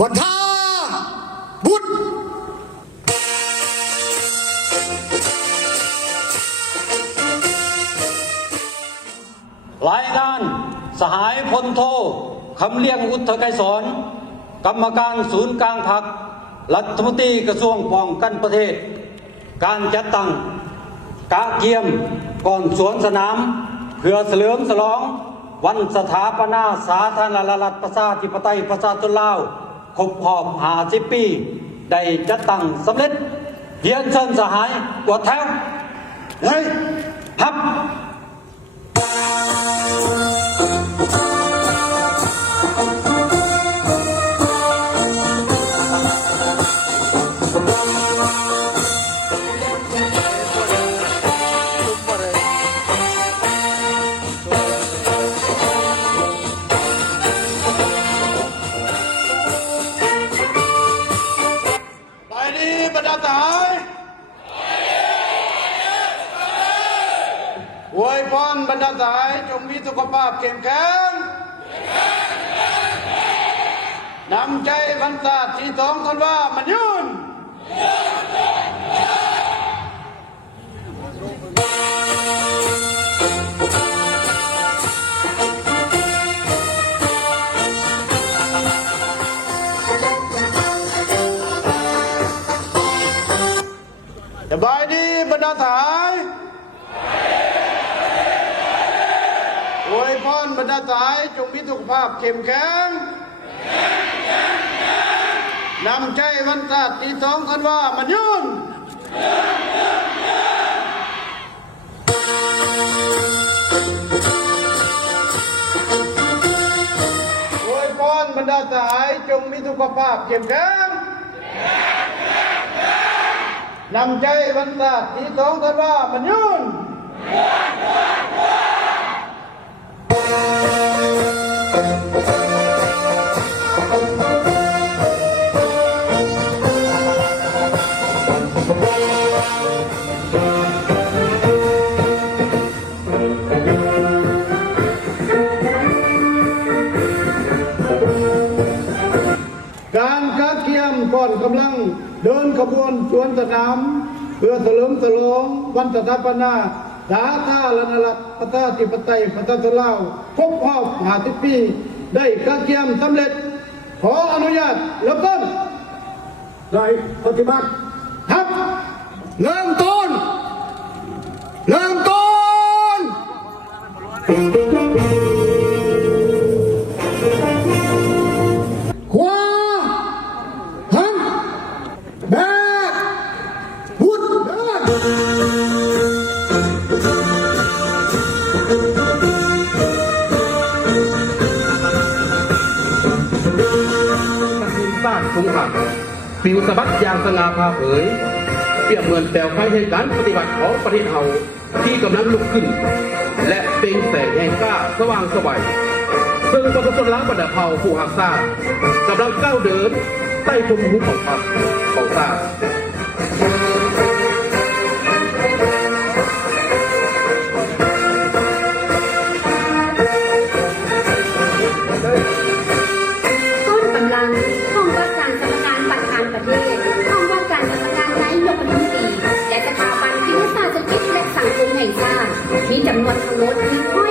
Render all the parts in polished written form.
บนท่าบุตรรายงานสหายพลโทคำเลี้ยงอุทธไกรสอนกรรมการศูนย์กลางพรรครัฐมนตรีกระทรวงป้องกันประเทศการจัดตั้งกะเกียมก่อนสวนสนามเพื่อเฉลิมฉลองวันสถาปนาสาธารณรัฐประชาธิปไตยประชาชนลาวครบรอบ50 ปีได้จัดตั้งสำเร็จเรียนเชิญสหายกวดแถวเฮ้ยฮับบรรดาทหารอวยพรบรรดาทหารจงมีสุขภาพเข้มแข็งนำใจบรรดาที่ต้องกันว่ามันยืนสบายดีบรรดาทหารอวยพรบรรดาทหารจงมีสุขภาพเข้มแข็งนำใจบรรดาที่ท้องกันว่ามันยืนอวยพรบรรดาทหารจงมีสุขภาพเข้มแข็งนำใจบรรดาที่ท้องกันว่ามันยืนการคัดเคียมก่อนกำลังเดินขบวนสวนสนามเพื่อเฉลิมฉลองวันสถาปนาสาธารณรัฐประชาธิปไตยประชาชนลาวครบรอบ50 ปีได้คัดเคียมสำเร็จขออนุญาตเริ่มต้นได้ปฏิบัติครับเริ่มต้นขวาหันแบกพุทธเดินสร้างสงครามปิวสะบัดยางสง่าผ่าเผยเปรียบเหมือนแปลวไฟแห่งการปฏิบัติของประเทศเฮาที่กำลังลุกขึ้นและเป็นแสงแห่งกล้าสว่างสวัยซึ่งประชาชนล้างบรรดาเผ่าผู้หักษากำลังก้าวเดินใต้ทุนหูของพักของชาติต้นกำลังห้องประสานสมการปัจจัน ชาติมีจำนวนทั้งหมด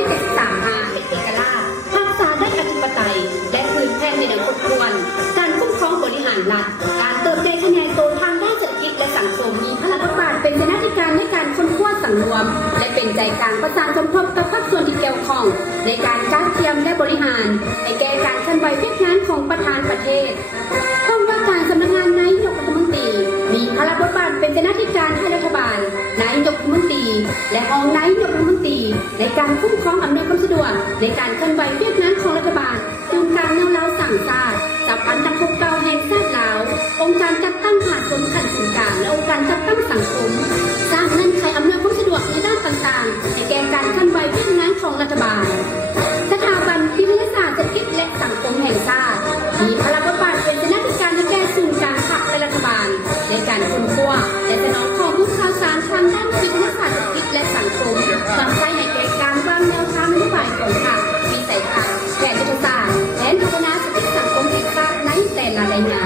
173อาเอกราชรักษาได้อธิปไตยและพื้นแผ่นในแนวคดควรการคุ้มครองบริหารรัฐการเติบโตขยายตัวทางด้านเศรษฐกิจและสังคมมีพระราชบาทเป็นเสนาธิการในการค้นคว้าสังรวมและเป็นใจกลางประสานสมทบกับภาคส่วนที่เกี่ยวข้องในการจัดเตรียมและบริหารให้แก่การเคลื่อนไหวเวียกงานของประธานประเทศห้องว่าการสำนักงานนายกรัฐมนตรีมีพระราชบาทเป็นเสนาธิการให้รัฐบาลนายกรัฐมนตรีและรองนายกรัฐมนตรีในการคุ้มครองอำนวยความสะดวกในการเคลื่อนไหวเวียกงานของรัฐบาลโครงการแนวเล้าสั่งชาติจับพันธภพเก่าแห่งชาติลาวองค์การจัดตั้งหาดสนขันศูนย์กลางและองค์การจัดตั้งสังคมสร้างเงื่อนไขอำนวยความสะดวกในด้านต่างๆให้แก่การเคลื่อนไหวเวียกงานของรัฐบาลสถาบันวิทยาศาสตร์เศรษฐกิจและสังคมแห่งชาติมีพระราชบาทเป็นเสนาธิการให้แก่ศูนย์กลางพรรคและรัฐบาลในการค้นคว้าและสนองข้อมูลข่าวสารทางด้านวิทยาศาสตร์เศรษฐกิจและสังคมความใช้ในแก่การวางแนวทางนโยบายของพรรควิสัยทัศน์แผนยุทธศาสตร์แผนพัฒนาเศรษฐกิจสังคมแห่งชาติในแต่ละระยะ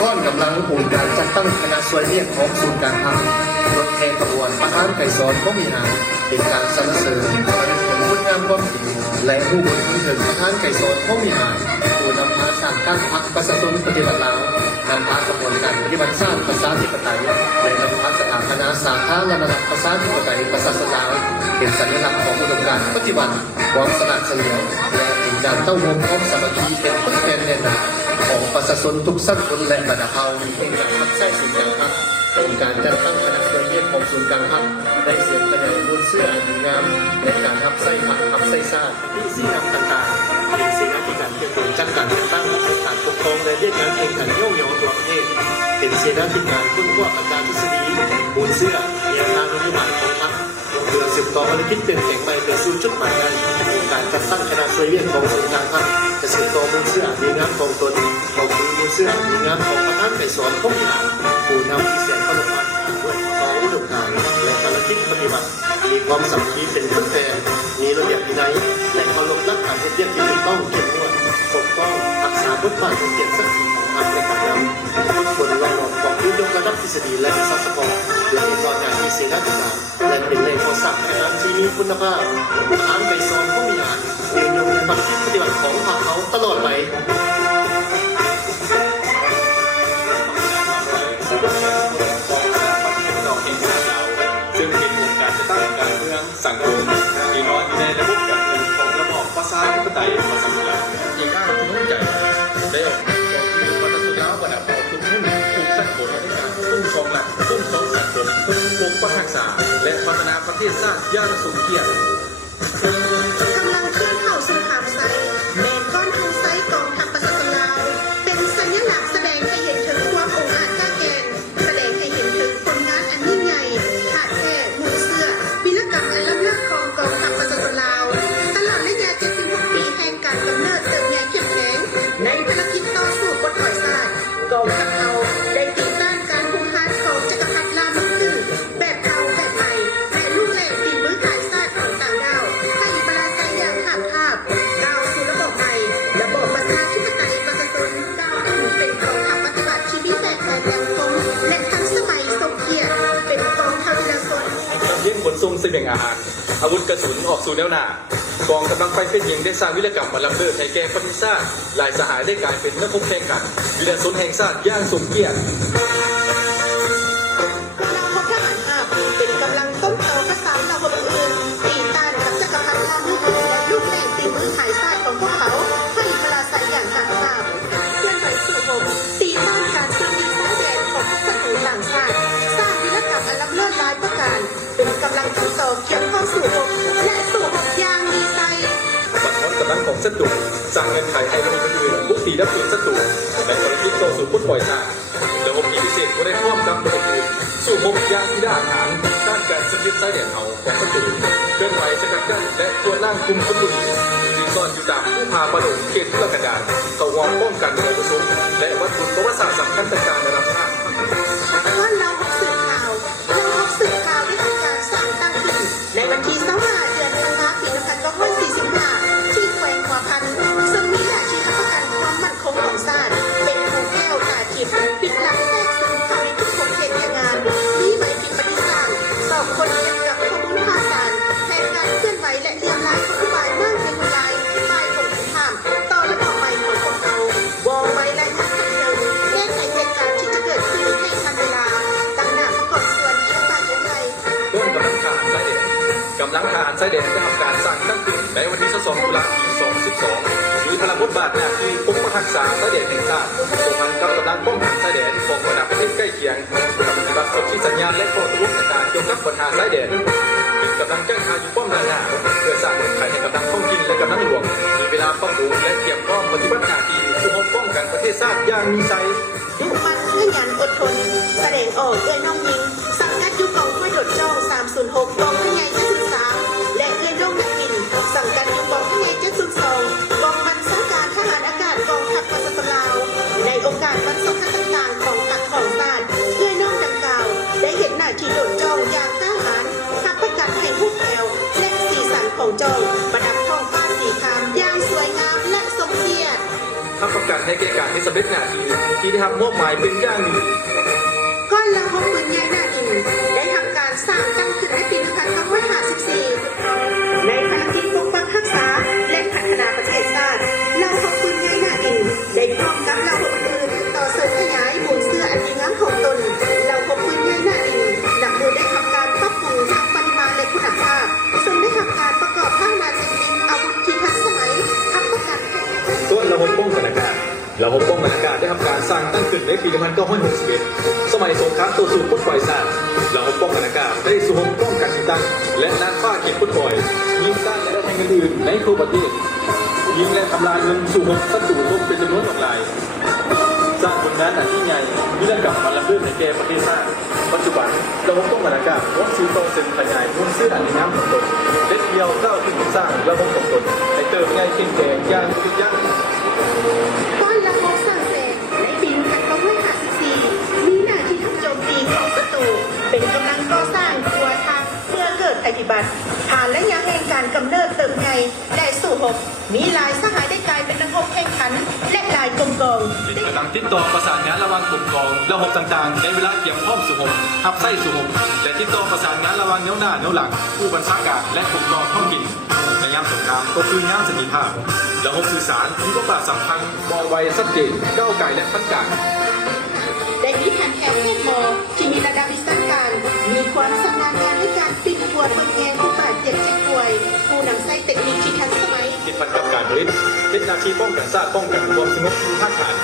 ก้อนกำลังองค์การจัดตั้งคณะส่วนเรียกของศูนย์การค้ารถแห่ขบวนประธานไก่สอนก็มีหารเป็นการสรรเสริญผลงานความดีและผู้บริหารถึงประธานไก่สอนก็มีหารผู้นำพาสร้างการพักประชาชนปฏิบัติแล้วนำพากระบวนการปฏิบัติสร้างประชาธิปไตยและนำพาสถาปนาสาธารณรัฐประชาธิปไตยประชาชนลาวเป็นสัญลักษณ์ของอุดมการณ์ปฏิบัติความสนับสนุนและเป็นการเต้ารวมความสามัคคีเป็นต้นแทนแนวหน้าของประชาชนทุกสังคมและระดับเผ่าในการพัฒนาศูนย์การค้าเป็นการจัดตั้งคณะส่วนเรียกของศูนย์การค้าได้เสียงคะแนนบนเสื้ออันดีงามในการทับไส้ผักทับไส้ซาที่สีน้ำต่างๆเป็นสีน้ำที่การเกี่ยวกับจัดการตั้งการปกครองและเรียกงานแข่งขันโยกย้อนตัวประเทศเป็นเสนาธิการค้นคว้าอาการทฤษฎีบนเสื้อแนวทางนโยบายของพรรคเพื่อสืบต่อภารกิจเป็นแข่งใหม่เป็นสู่จุดหมายนั้นการจัดตั้งคณะส่วนเรียกของศูนย์การค้าจะสืบต่อบนเสื้อดีงามของตนของบนเสื้อดีงามของประธานไก่สอนผู้มีหางผู้นำที่แสนพระองค์ด้วยของอุดมการณ์และภารกิจปฏิบัติมีความสามัคคีเป็นต้นแทนมีระเบียบวินัยและเคารพรักการเรียกที่ถูกต้องเข้มงวดปกป้องรักษาบทบาทของเกียรติศักดิ์ศรีของพรรคในการนำทุกคนรองรับของยุยงระดับทฤษฎีและวิชาสกอร์เพื่อเป็นกองงานที่เสนาธิการและเป็นแหล่งข้อสร้างคณะที่มีคุณภาพทหารไก่สอนผู้มีหางยืนยงในภารกิจปฏิบัติของพรรคเขาตลอดไปซึ่งเป็นองค์การจัดตั้งการเมืองสังคมที่นอนอยู่ในระบบการเมืองของระบอบประชาธิปไตยมาสังคมอีกด้านนุ่งใจได้ออกคือวัฒนธรรมยาวประดับเอาคือนุ่งถูกสังคมในการตุ้มครองหลักตุ้มครองสังคมปกปักรักษาและพัฒนาประเทศชาติอย่างสมเกียรติกำลังเคลื่อนเข้าสู่หาดไซเมนก้อนทงไซกองทัพประชาชนลาวเป็นสัญลักษณ์แสดงให้เห็นถึงความองอาจกล้าแกร่งแสดงให้เห็นถึงผลงานอันยิ่งใหญ่ขาดแค่หมู่เสื้อวิรกรรมอันล้ำเลิศของกองทัพประชาชนลาวตลอดระยะ76 ปีแห่งการกำเนิดเติบใหญ่เข้มแข็งในภารกิจต่อสู้บนถอยศาสตร์กองทัพเราได้ตีต้านการคุมหานของจักรพรรดิลามกขึ้นแบบเก่าแบบใหม่และลูกแหลกฝีมือขายศาสตร์ของต่างดาวให้ปราศัยอย่างขาดภาพก้าวสู่ระบบใหม่ระบบประชาธิปไตยประชาชนก้าวขึ้นเป็นกองทัพปฏิบัติชีวิตแบบแผนยังคงและทันสมัยสมเกียรติเป็นกองทัพวีรชนเยี่ยงขนส่งเสบียงอาหารอาวุธกระสุนออกสู่แนวหน้ากองกำลังไฟเป็นยิงได้สร้างวิรกรรมมาลำเลิศให้แก่ประเทศชาติหลายสหายได้กลายเป็นนักพบแข่งกันวิรชนแห่งชาติย่างสมเกียรติเราพบทหารภาพเป็นกำลังต้มเตาภาษาเราคนอื่นตีต้านกับจักรพรรดิลามกและลูกแหลกฝีมือขายศาสตร์ของพวกเขาให้ปราศัยอย่างขาดภาพเคลื่อนไหวสู่ระบบตีต้านการโจมตีชายแดนของศัตรูต่างชาติสร้างวิรกรรมอันล้ำเลิศหลายประการเป็นกำลังต้นต่อเคียงเข้าสู่ระบบและสู่ระบบอย่างมีใจบัดทอนกำลังของศัตรูสร้างเงื่อนไขให้ระบบอื่นบุกตีดับฝืนศัตรูและภารกิจต่อสู่พุทธปล่อยชาติระบบพิเศษก็ได้พร้อมกับระบบอื่นสู่ระบบยางที่ด้านฐานด้านการสกิดใต้แดนเอาของศัตรูเคลื่อนไหวสกัดกั้นและตัวนั่งคุมขบวนที่ซ่อนอยู่ตามผู้พาประดุเขตทุรกันดารเข้าวอมป้องกันการประชุมและวัตถุประวัติศาสตร์สำคัญต่างๆในระดับชาติว่าเราพบสื่อข่าวได้ทำการสร้างตั้งขึ้นในวันที่25 เดือนธันวาคม 2545 ที่แขวงหัวพันซึ่งมีหน้าที่รับประกันความมั่นคงของ ชายแดนได้ทำการสร้างตั้งขึ้นในวันที่22 ตุลาคม 2012 โดยพลังบทบาทหน้าที่ปกปักรักษาชายแดนแห่งชาติรวมทั้งกับกำลังป้องกันชายแดนของบรรดาประเทศใกล้เคียงกับปฏิบัติสนธิสัญญาณและข้อตกลงต่างๆเกี่ยวกับปัญหาชายแดนกำลังแก้ไขอยู่ป้อมด้านหน้าเพื่อสร้างเงื่อนไขให้กำลังท้องถิ่นและกำลังหลวงมีเวลาปรับปรุงและเตรียมพร้อมปฏิบัติหน้าที่สู่ห้องป้องกันประเทศชาติอย่างมีชัย มันขยันอดทนแสดงออกด้วยน้องยิงสังกัดอยู่กองห้วยโดดจ้อง306กองพญาย73และเรียนร่งนักบินสังกัดอยู่กองพญาย72กองบัญชาการทหารอากาศกองทัพปสปลาวในโอกาสวันสำคัญต่างๆของพรรคของชาติเพื่อน้องดังกล่าวได้เห็นหน้าที่โดดจ้องอย่างกล้าหาญทับประกาศให้ผู้แถวและสีสันของจ้องประดับท้องฟ้าสีครามอย่างสวยงามและสมเกียรติ ทำประกาศในเกี่ยวกับที่สำเร็จหน้าที่ได้ทำมอบหมายเป็นอย่างหนึ่ง ก้อนละหกปืนใหญ่หน้าดินได้ทำการสร้างตั้งขึ้นในปี2554ในภารกิจปกปักรักษาและพัฒนาประเทศชาติเราหกปืนใหญ่หน้าดินได้พร้อมกับเราหกปืนต่อเสริมขยายมูลเสื้ออันดีงามของตนเราหกปืนใหญ่หน้าดินหนักมือได้ทำการปรับปรุงทั้งปริมาณและคุณภาพจนได้ทำการประกอบพัฒนาเทคนิคอาวุธที่ทันสมัยทำประกัน ตัวระบบป้องกันอากาศระบบป้องกันอากาศได้ทำการสร้างตั้งขึ้นในปี1961สมัยสงครามตัวสู่พุ่นปล่อยสารระบบป้องกันอากาศได้สู่ห้องป้องกันติดตั้งและน่านฟ้าเขตพุ่นปล่อยยิงต้านและได้แทงเงินอื่นในทั่วประเทศยิงและทำลายเงินสู่ห้องศัตรูลบเป็นจำนวนหลายสร้างผลงานหนักที่ใหญ่มีเรื่องกับมันระเบิดในแก่ประเทศชาติปัจจุบันระบบป้องกันอากาศวัดซีโตเซนขยายมุ่งเสื้ออันดีงามของตนเล็กเดียวก้าวขึ้นสร้างระบบของตนในเติมใหญ่เก่งแก่ย่างยุยั้ง ก้อนละหกสร้างเสร็จในปี2554มีหน้าที่ทำโจมตีของศัตรูเป็นกำลังก่อสร้างตัวทางเพื่อเกิดปฏิบัติฐานและยาแห่งการกำเนิดเติมไงได้สู่หกมีลายสหายได้กลายเป็นนักรบแข่งขันและลายกลมกอง กำลังติดต่อประสานงานระหว่างกลุ่มกองระบบต่างๆในเวลาเกี่ยวข้องสู่หกทับไส้สู่หกและติดต่อประสานงานระหว่างแนวหน้าแนวหลังผู้บัญชาการและกลุ่มกองท้องถิ่นในยามสงครามก็คือยามสันติภาพระบบสื่อสารมีบทบาทสำคัญมองไวชัดเจนก้าวไกลและพันการ ได้มีแผนแถวเพศหมอที่มีระดับวิชาการมีความชำนาญงานในการปิดตัวบนแงผู้บาดเจ็บเจ็บป่วยผู้นำใช้เทคนิคที่ทันสมัย ติดพันกับการผลิตเป็นหน้าที่ป้องกันชาติป้องกันความสงบภูมิภาคฐาน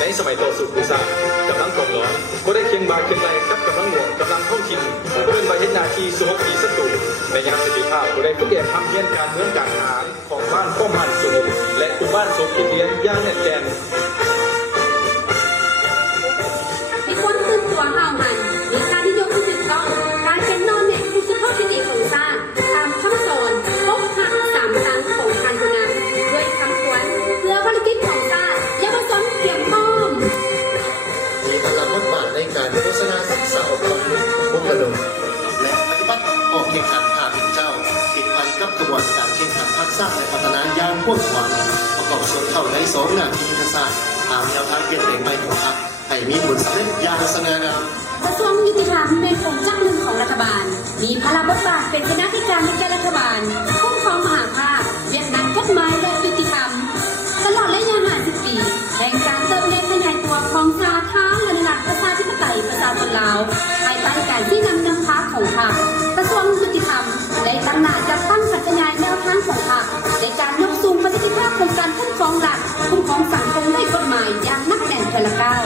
ในสมัยต่อสู้กุศลกำลังกองร้อนก็ได้เคียงบ่าเคียงไหลกับกำลังหลวงกำลังท้องถิ่นเพื่อนไปเห็นหน้าที่สู้รบตีศัตรูในยามสันติภาพก็ได้ฝึกเรียนทำเพียรการเมืองการทหารของบ้านป้อมมันสู่และกลุ่มบ้านสมคิดเลี้ยงย่างแน่นแกน มีคนตื่นตัวห้าวหันมีการนิยมที่ถูกต้องการเป็นนอนเนี่ยคือสุภาพที่ดีของชาติตามคำสอนพบหักสามครั้งของการทำงานด้วยคำควรเพื่อภารกิจของชาติเยาวชนเตรียมพร้อม มีพลังบทบาทในการโฆษณาศึกษาอบรมมุกกระดมและปฏิบัติออกแข่งขันหาเป็นเจ้าติดพันกับกระบวนการแข่งขันทักษะและพัฒนาอย่างกว้างขวางประกอบส่วนเข้าในสองหน้าที่ศาสตร์ตามแนวทางเปลี่ยนแปลงใหม่ของพรรคให้มีผลสำเร็จอย่างสง่างาม กระทรวงยุติธรรมเป็นองค์จักรหนึ่งของรัฐบาล มีพลังบทบาทเป็นคณะธิการในแก่รัฐบาลคุ้มครองมหาภาคเวียดนามกฎหมายและยุติธรรม ตลอดระยะ50 ปีแห่งการเติบโตขยายตัวของสาธารณรัฐประชาธิปไตยประชาชนลาวภายใต้การที่นำพาของพรรคกระทรวงยุติธรรมได้ตั้งหน้าจัดตั้งขยายแนวทางของพรรคในการยกสูงประสิทธิภาพของการคุ้มครองรัฐคุ้มครองสังคมด้วยกฎหมายอย่างนักแน่นแต่ละก้าว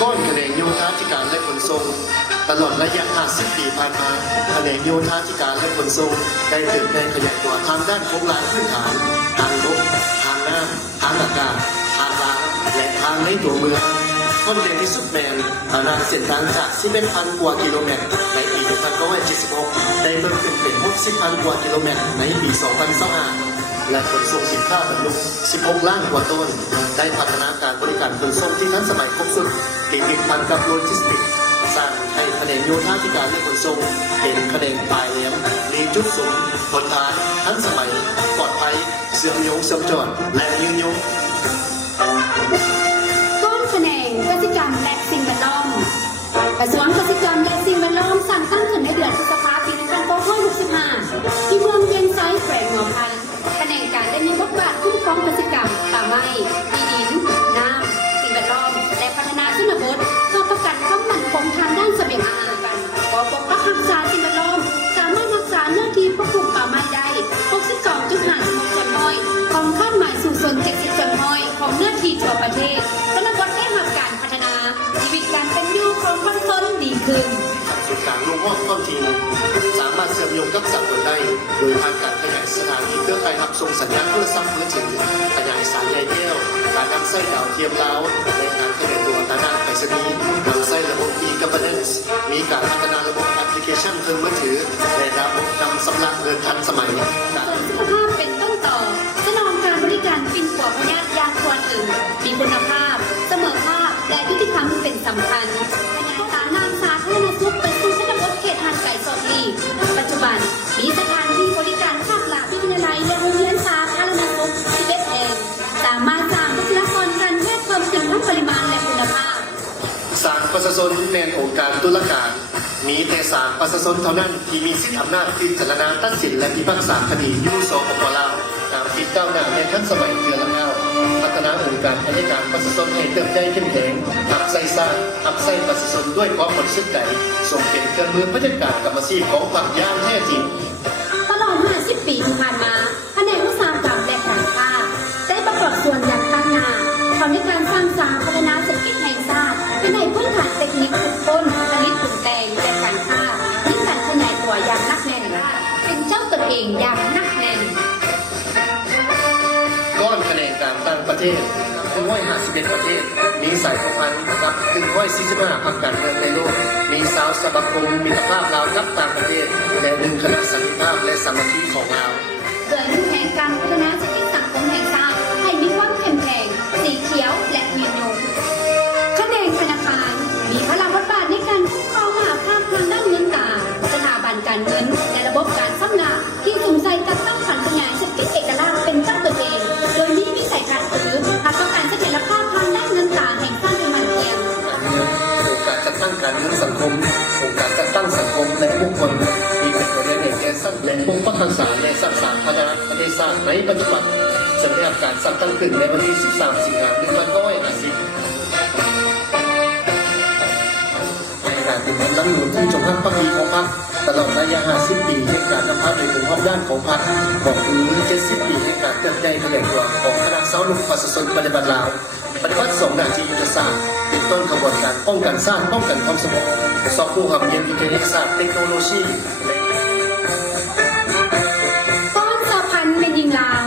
ก้อนแขนงโยธาธิการและขนส่งตลอดระยะ50 ปีผ่านมาแขนงโยธาธิการและขนส่งได้เติบโตขยายตัวทางด้านโครงสร้างพื้นฐานทางรถทางน้ำทางอากาศทางรางและทางในตัวเมืองค่อนเรียนที่สุดแมนขนาดเส้นทางจาก 11,000 กว่ากิโลเมตรในปี 1976 ได้เพิ่มขึ้นเป็น 60,000 กว่ากิโลเมตรในปี 2025 และขนส่งสินค้าบรรลุ 16 ล้านกว่าต้น ได้พัฒนาการบริการขนส่งที่ทันสมัยครบสุดติดพันกับโลจิสติกส์สร้างให้แขนงโยธาธิการและขนส่งเป็นแขนงปลายแหลมมีจุดสูงทนทานทันสมัยปลอดภัยเสื่อมโยงเสื่อมจอดและยืนยง ก้อนแขนงกสิกรรมและสิ่งแวดล้อมกระทรวงกสิกรรมและสิ่งแวดล้อมสั่งตั้งขึ้นในเดือนพฤษภาคมปี2565ที่เมืองเวียงไซแขวงหนองพันแขนงการได้มีบทบาทคุ้มครองกสิกรรมป่าไม้ที่ดินน้ำสิ่งแวดล้อมและพัฒนาชนบทเพื่อประกันความมั่นคงทางด้านเสบียงอาหารปกปักรักษาสิ่งแวดล้อม โยงกับสากลได้โดยทางการขยายสถานีเครือข่ายรับส่งสัญญาณโทรศัพท์มือถือขยายสายใยแก้วการนำไส้ดาวเทียมดาวในการขยายตัวตาหน้าไปรษณีย์นำไส้ระบบ e-governance มีการพัฒนาระบบแอปพลิเคชันเครื่องมือถือและระบบนำสำนักเงินทันสมัย ส่วนสุขภาพเป็นต้นต่อสนองการบริการปินหัวพยาธิยาควรถึงมีคุณภาพ เสมอภาพ และยุติธรรมเป็นสำคัญขยายการนำสาธารณสุขไปสู่ชนบทเขตทางไกลสอดลีปัจจุบันมีสถานที่บริการภาครัฐวิทยาลัยและโรงเรียนสาธารณสุข11แห่งสามารถสร้างบุคลากรการแพทย์เพิ่มขึ้นทั้งปริมาณและคุณภาพ ศาลประชาชนแมนองค์การตุลาการมีแต่ศาลประชาชนเท่านั้นที่มีสิทธิอำนาจพิจารณาตัดสินและพิพากษาคดีอยู่สปปลาวตามติดก้าวหน้าในทันสมัยเดือนละก้าวพัฒนาองค์การบริการประชาชนให้เติบโตเข้มแข็งอัพไซสร้างอัพไซประชาชนด้วยความบริสุทธิ์ใจส่งเป็นเครื่องมือพัฒนาการกรรมสิทธิ์ของความย่างแท้จริง ตลอด 50 ปีที่ผ่านมาแผนกอุตสาหกรรมและการค้าได้ประกอบส่วนอย่างตั้งหน้าทำในการสร้างสาธารณเศรษฐกิจแห่งชาติเป็นในพื้นฐานเทคนิคทุกคนผลิตปรุงแต่งและการค้าที่การขยายตัวอย่างหนักแน่นเป็นเจ้าตนเองอย่างหนักแน่น ก้อนคะแนนการต่างประเทศ151ประเทศ มีสายสัมพันธ์กับ145พรรคการเมืองในโลก มีสาวสมาคมมิตรภาพลาวกับต่างประเทศ และ1คณะสันติภาพและสามัคคีของลาว เพื่อให้แผนการพัฒนาเศรษฐกิจสังคมแห่งชาติให้มีความเข้มแข็งสีเขียวและยืนยงคะแนนธนาคารมีพลังบทบาทในการคุ้มครองมหาภาคทางด้านเงินตราสถาบันการเงินและระบบการซักนาที่สนใจจัดตั้งขันขยายเศรษฐกิจเอกราชเป็นเจ้าตัวเองโดยมีวิสัยการถือหากต้องการเสถียรภาพทางด้านเงินตราแห่งชาติเป็นมันเทียม การจัดตั้งการเงินสังคมองค์การจัดตั้งสังคมและบุคคลมีเป็นตัวอย่างในแก่สั้นและปกป้องทักษะและสร้างสรรค์พัฒนาประเทศชาติในปัจจุบันจะได้รับการจัดตั้งขึ้นในวันที่ 13 สิงหาคม 2550ในการเป็นรัฐธรรมนูญที่จงรักภักดีของพรรคตลอดระยะ 50 ปีในการนำพาโดยองค์ความด้านของพรรคบอกถึง 70 ปีในการเติบโตขยายตัวของคณะสาวนุกประชาชนปฏิบัติลาวปฏิบัติ2หน้าที่ยุทธศาสตร์เป็นต้นขบวนการป้องกันสร้างป้องกันความสงบสอบผู้ทำเรียนวิทยาศาสตร์เทคโนโลยี ป้อนสาพันธ์เมยิงลาว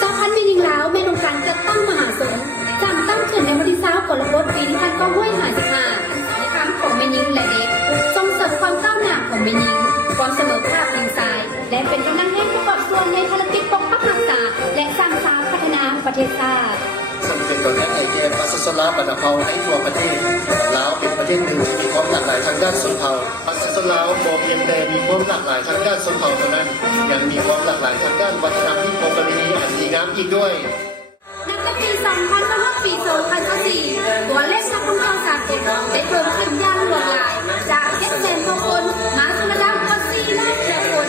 สาพันธ์เมยิงลาวแม่นองค์การจัดตั้งมหาสงฆ์จัดตั้งขึ้นในวันที่20กรกฎาคมปี1955ในครั้งของเมยิงและเด็กส่งเสริมความก้าวหน้าของเมยิงความเสมอภาคหญิงชายและเป็นกำลังแห่งประกอบส่วนในภารกิจปกปักรักษาและสร้างสรรค์พัฒนาประเทศชาติ ซึ่งเป็นตัวแทนไอเดียประชาชนลาวบรรดาเผ่าในทั่วประเทศลาวเป็นประเทศหนึ่งที่มีความหลากหลายทางด้านชนเผ่าประชาชนลาวบ่เพียงแต่มีความหลากหลายทางด้านชนเผ่าเท่านั้นยังมีความหลากหลายทางด้านวัฒนธรรมที่ประเพณีอันดีงามอีกด้วย นับตั้งปี2000 ปี2004ตัวเลขนักท่องเที่ยวสากลได้เพิ่มขึ้นอย่างหลากหลายจาก700,000กว่าคนมาสู่ระดับกว่า4 ล้านคน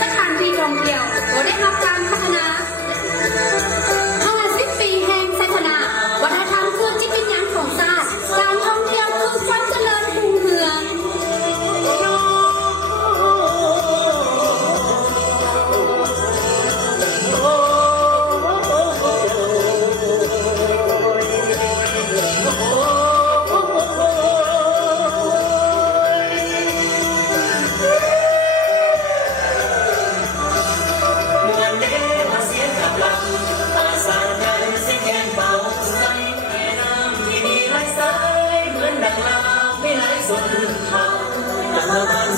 สถานที่ท่องเที่ยวก็ได้รับการพัฒนา50 ปีแห่งชัยชนะวัฒนธรรมคือจิตวิญญาณของชาติการท่องเที่ยวคือความเจริญรุ่งเรือง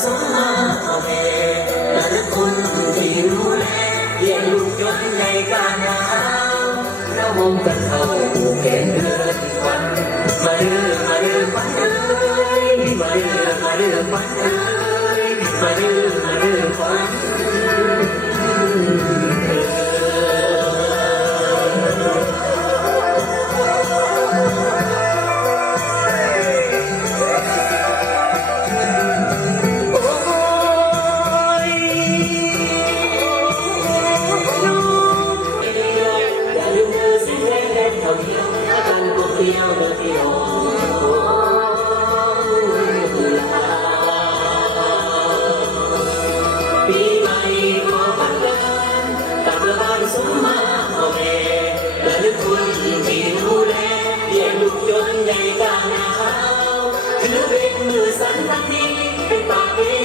สมมาเอาเมและทุกคนที่รู้แลเลี้ยงลูกจนในการหนาวเรามองกันเขาเห็นเดือนควันมาเดือควันเอ้ยมาเดือควันเอ้ยมาเดือควันปีใหม่ขอพันเดินตามระบานสมมาพ่อแม่และทุกคนที่ดูแลเลี้ยงลูกจนใหญ่กลางหนาวถือเป็นมือสันทันดีเป็นปากเป็น